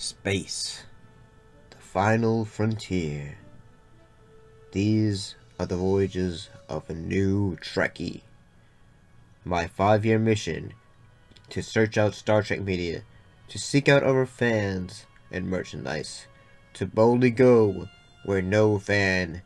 Space, the final frontier. These are the voyages of a new Trekkie. My 5-year mission to search out Star Trek media, to seek out our fans and merchandise, to boldly go where no fan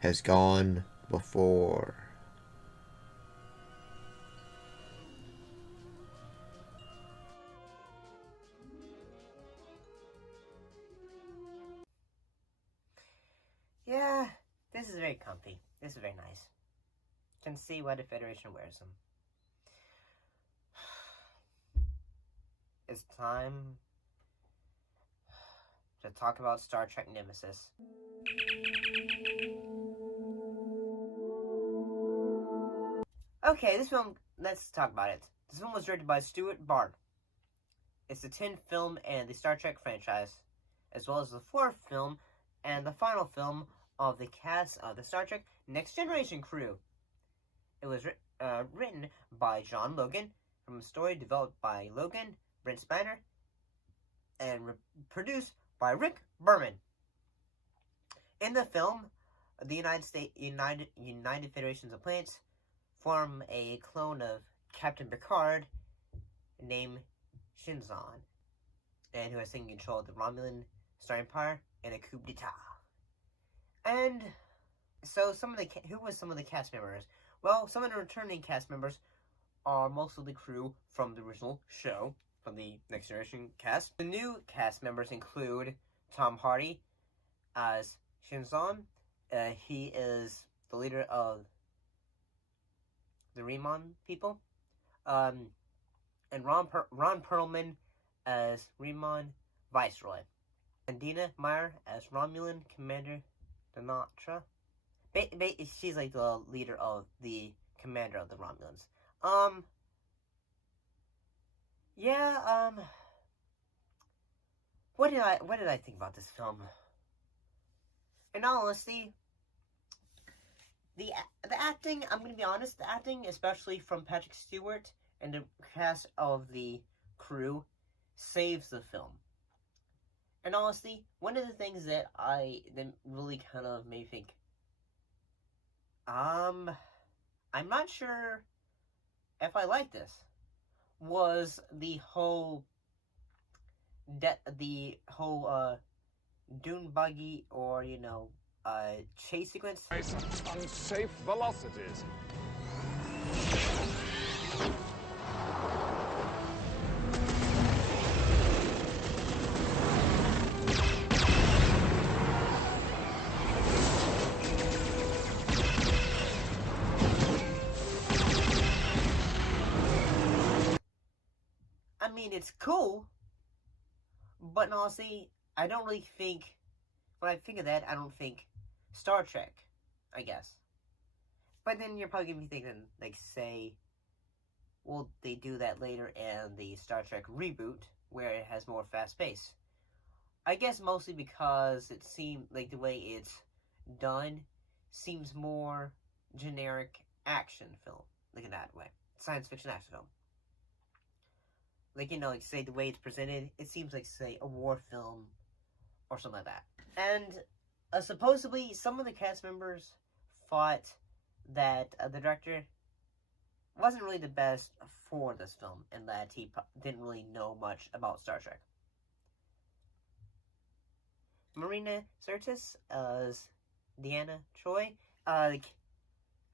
has gone before. Yeah, this is very comfy. This is very nice. Can see why the Federation wears them. It's time to talk about Star Trek Nemesis. Okay, this film, let's talk about it. This film was directed by Stuart Bard. It's the 10th film in the Star Trek franchise, as well as the 4th film and the final film of the cast of the Star Trek Next Generation crew. It was written by John Logan, from a story developed by Logan, Brent Spiner, and produced by Rick Berman. In the film, the United Federations of Planets form a clone of Captain Picard named Shinzon, and who has taken control of the Romulan Star Empire in a coup d'etat. And so, who was some of the cast members? Well, some of the returning cast members are most of the crew from the original show, from the Next Generation cast. The new cast members include Tom Hardy as Shinzon. He is the leader of the Remon people. And Ron Perlman as Remon Viceroy. And Dina Meyer as Romulan Commander Denatra. She's like the leader of the commander of the Romulans. What did I think about this film? In all honesty, the acting, I'm gonna be honest, the acting, especially from Patrick Stewart and the cast of the crew, saves the film. And honestly, one of the things that really kind of made me think, I'm not sure if I like this, was the whole dune buggy, or chase sequence. Unsafe velocities. I mean, it's cool, but honestly, I don't really think, when I think of that, I don't think Star Trek, I guess. But then you're probably going to be thinking, like, say, will they do that later in the Star Trek reboot, where it has more fast pace? I guess mostly because it seemed like the way it's done seems more generic action film, like in that way. Science fiction action film. Like, like, say, the way it's presented, it seems like, say, a war film or something like that. And supposedly, some of the cast members thought that the director wasn't really the best for this film, and that he didn't really know much about Star Trek. Marina Sirtis as Deanna Troi.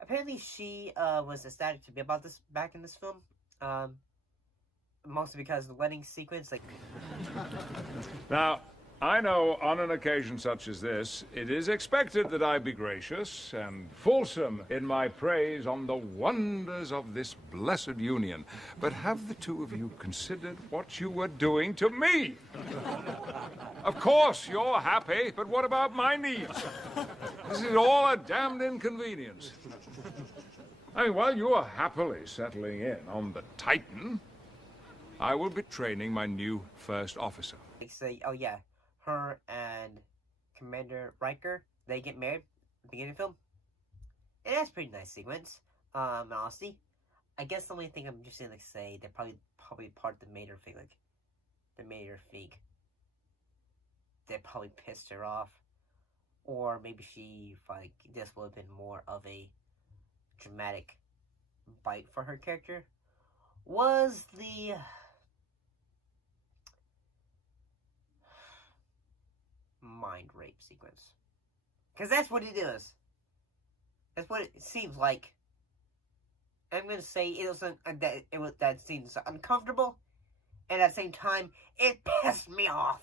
Apparently she was ecstatic to be about this back in this film. Mostly because of the wedding sequence, like... Now, I know on an occasion such as this, it is expected that I be gracious and fulsome in my praise on the wonders of this blessed union. But have the two of you considered what you were doing to me? Of course, you're happy, but what about my needs? This is all a damned inconvenience. I mean, while you are happily settling in on the Titan, I will be training my new first officer. Like, say, oh yeah, her and Commander Riker, they get married at the beginning of the film. And that's a pretty nice sequence. Honestly, I guess the only thing I'm just gonna say, they're probably part of the Mater thing, like the Mater Fig that probably pissed her off, or maybe she like this would have been more of a dramatic bite for her character, was the mind rape sequence. Because that's what it is. That's what it seems like. I'm gonna say that seems uncomfortable, and at the same time, it pissed me off.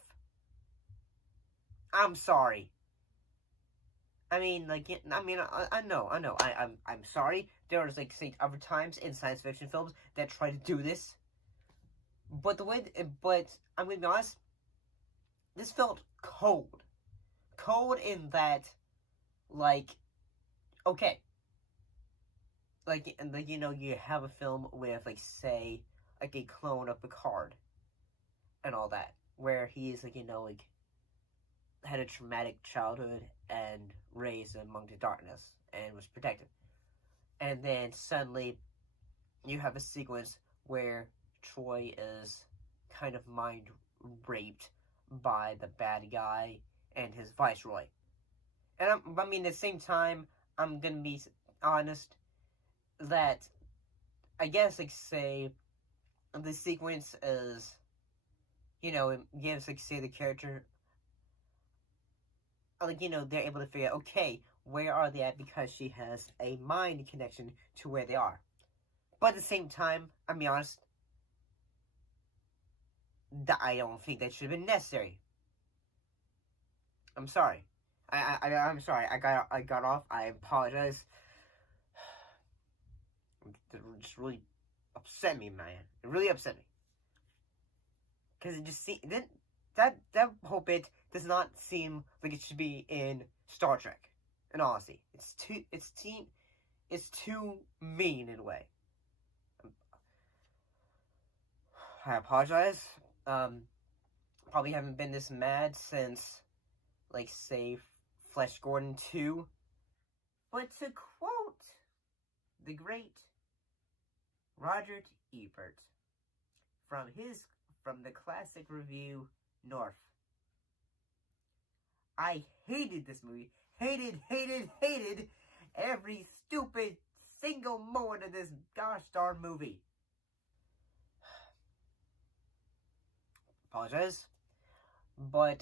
I'm sorry. I mean, like, I know. I'm sorry. There was like other times in science fiction films that try to do this, but I'm gonna be honest. This felt cold. Cold in that, like, okay. Like, you have a film with, like, say, like, a clone of Picard and all that, where he's, like, had a traumatic childhood and raised among the darkness and was protected. And then suddenly you have a sequence where Troy is kind of mind raped by the bad guy and his viceroy. And at the same time, I'm gonna be honest that I guess, like, say, the sequence is, it gives, like, say, the character, like, they're able to figure out, okay, where are they at, because she has a mind connection to where they are. But at the same time, I'll be honest, I don't think that should have been necessary. I'm sorry. I'm sorry. I got off. I apologize. It just really upset me, man. It really upset me. Because it just that whole bit does not seem like it should be in Star Trek. In honesty, it's too mean in a way. I apologize. Probably haven't been this mad since, like, say, Flash Gordon 2. But to quote the great Roger Ebert from the classic review North, I hated this movie. Hated every stupid single moment of this gosh darn movie. Apologize. But,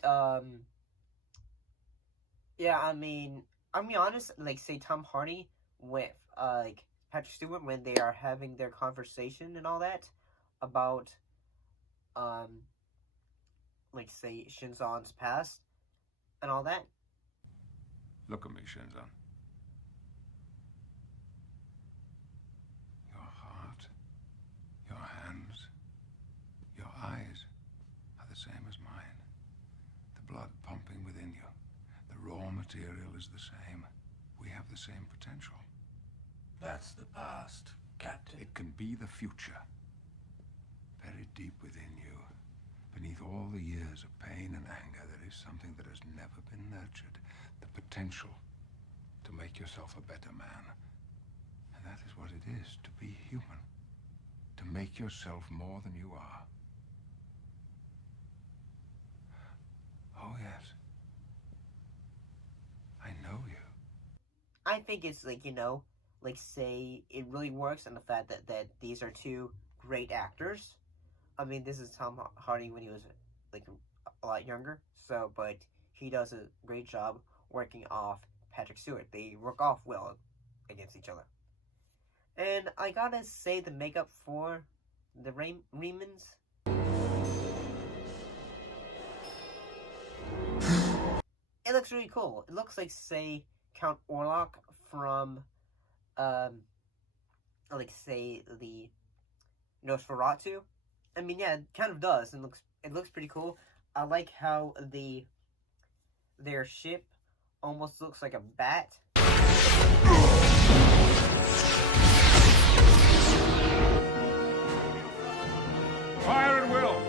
yeah, I'm being honest, like, say, Tom Hardy with, like, Patrick Stewart, when they are having their conversation and all that, about, like, say, Shinzon's past, and all that. Look at me, Shinzon. Your heart, your hands, your eyes are the same as mine. The blood pumping within you. The raw material is the same. We have the same potential. That's the past, Captain. It can be the future. Buried deep within you, beneath all the years of pain and anger, there is something that has never been nurtured. The potential to make yourself a better man. And that is what it is, to be human. To make yourself more than you are. Oh, yes. I know you. I think it's, like, like, say, it really works on the fact that these are two great actors. I mean, this is Tom Hardy when he was, like, a lot younger, so, but he does a great job working off Patrick Stewart. They work off well against each other. And I gotta say, the makeup for the Remans, it looks really cool. It looks like, say, Count Orlok from, like, say, the Nosferatu. I mean, yeah, it kind of does. It looks pretty cool. I like how their ship almost looks like a bat. Fire at will!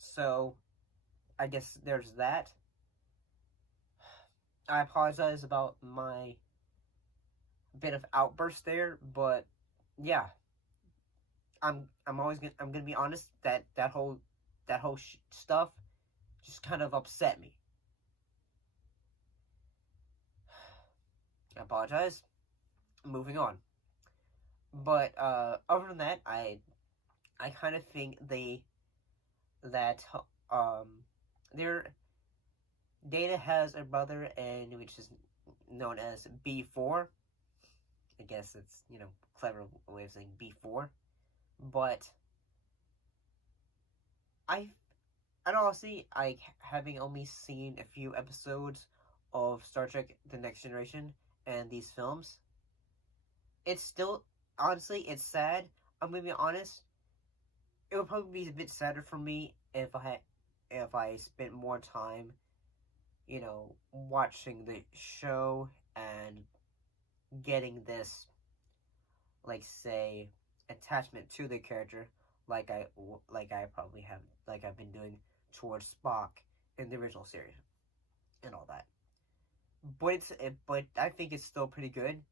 So, I guess there's that. I apologize about my bit of outburst there, but yeah, I'm gonna be honest, that whole stuff just kind of upset me. I apologize. Moving on. But other than that, I kind of think that their Data has a brother, and which is known as B4. I guess it's, clever way of saying B4. But honestly, having only seen a few episodes of Star Trek The Next Generation and these films, it's still, honestly, it's sad. I'm gonna be honest, it would probably be a bit sadder for me if I spent more time, watching the show and getting this, like, say, attachment to the character, like I've been doing towards Spock in the original series and all that. But I think it's still pretty good.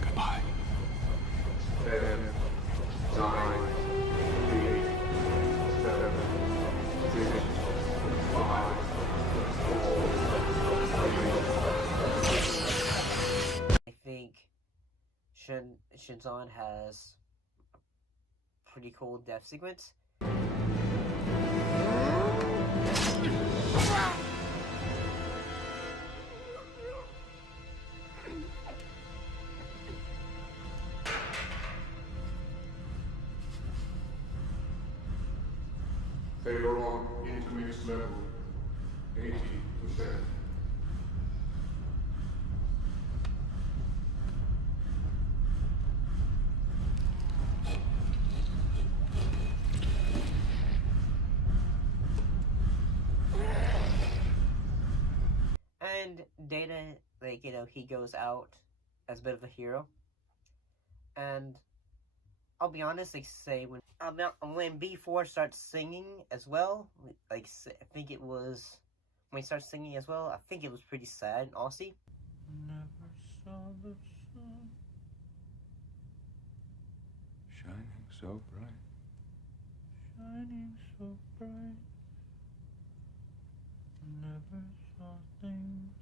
Goodbye. 10, 9, 8, 7, 6, 5, 4, 3. I think Shinzon has a pretty cool death sequence. Failure on intermix level 80%. And Data, he goes out as a bit of a hero. And I'll be honest, say when B4 starts singing as well, I think it was when he starts singing as well, I think it was pretty sad, honestly. Never saw the sun Shining so bright. shining so bright. Never saw things.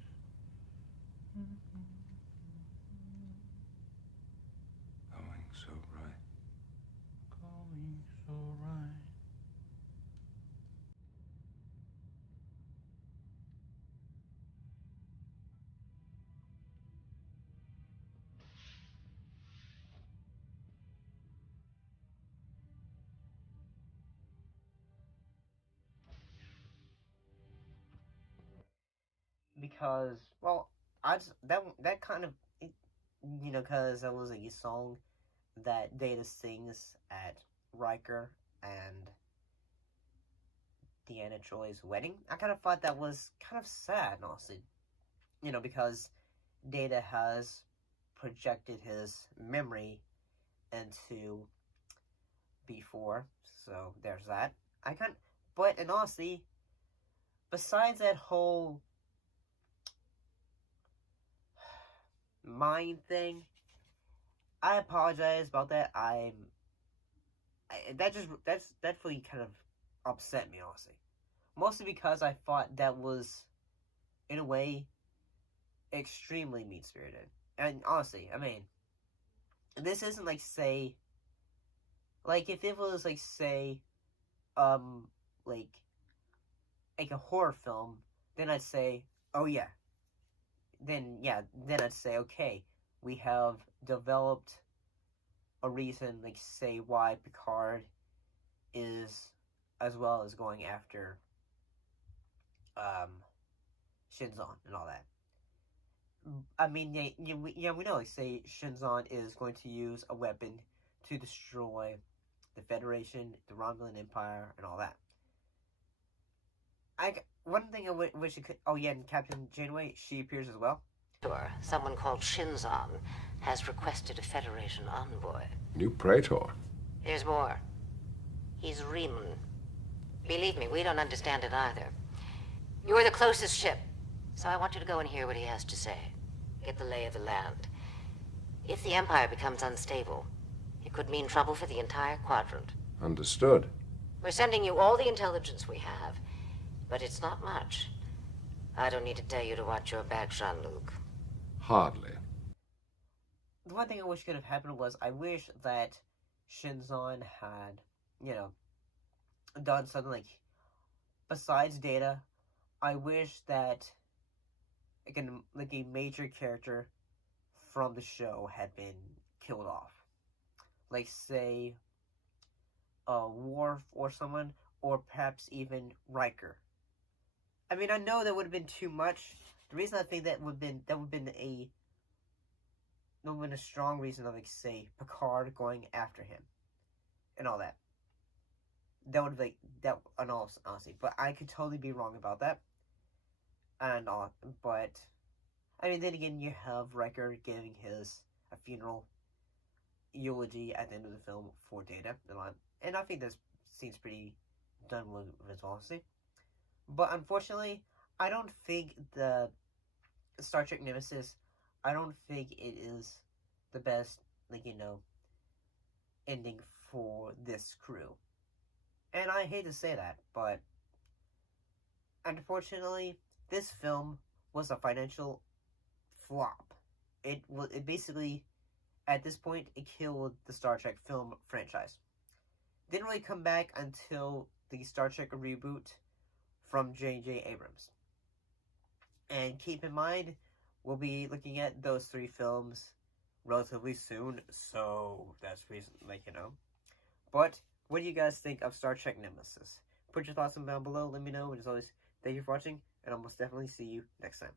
Going so right. Going so right. Because, well, that kind of, because that was a song that Data sings at Riker and Deanna Troy's wedding. I kind of thought that was kind of sad, honestly. Because Data has projected his memory into B4, so there's that. But in honestly, besides that whole mind thing, I apologize about that. That really kind of upset me, honestly. Mostly because I thought that was, in a way, extremely mean-spirited. And honestly, I mean, this isn't say, if it was say, like a horror film, then I'd say, oh yeah. Then I'd say, okay, we have developed a reason, say, why Picard is, as well as going after Shinzon and all that. I mean, we know, say, Shinzon is going to use a weapon to destroy the Federation, the Romulan Empire, and all that. One thing I wish it could... Oh, yeah, and Captain Janeway, she appears as well. Someone called Shinzon has requested a Federation envoy. New Praetor. There's more. He's Riemann. Believe me, we don't understand it either. You're the closest ship, so I want you to go and hear what he has to say. Get the lay of the land. If the Empire becomes unstable, it could mean trouble for the entire quadrant. Understood. We're sending you all the intelligence we have, but it's not much. I don't need to tell you to watch your back, Jean-Luc. Hardly. The one thing I wish could have happened was I wish that Shinzon had, done something like, besides Data, I wish that a major character from the show had been killed off. Like, say, Worf or someone, or perhaps even Riker. I mean, I know that would have been too much. The reason I think that would have been a strong reason of, like, say, Picard going after him and all that. That would be that, and all honestly, but I could totally be wrong about that. And all, but I mean, then again, you have Riker giving a funeral eulogy at the end of the film for Data, and I think this seems pretty done with it, honestly. But unfortunately, I don't think the Star Trek Nemesis, I don't think it is the best, ending for this crew. And I hate to say that, but unfortunately, this film was a financial flop. It basically, at this point, it killed the Star Trek film franchise. Didn't really come back until the Star Trek reboot from J.J. Abrams. And keep in mind, we'll be looking at those 3 films relatively soon, so that's reason, But what do you guys think of Star Trek Nemesis? Put your thoughts down below, let me know, and as always, thank you for watching, and I'll most definitely see you next time.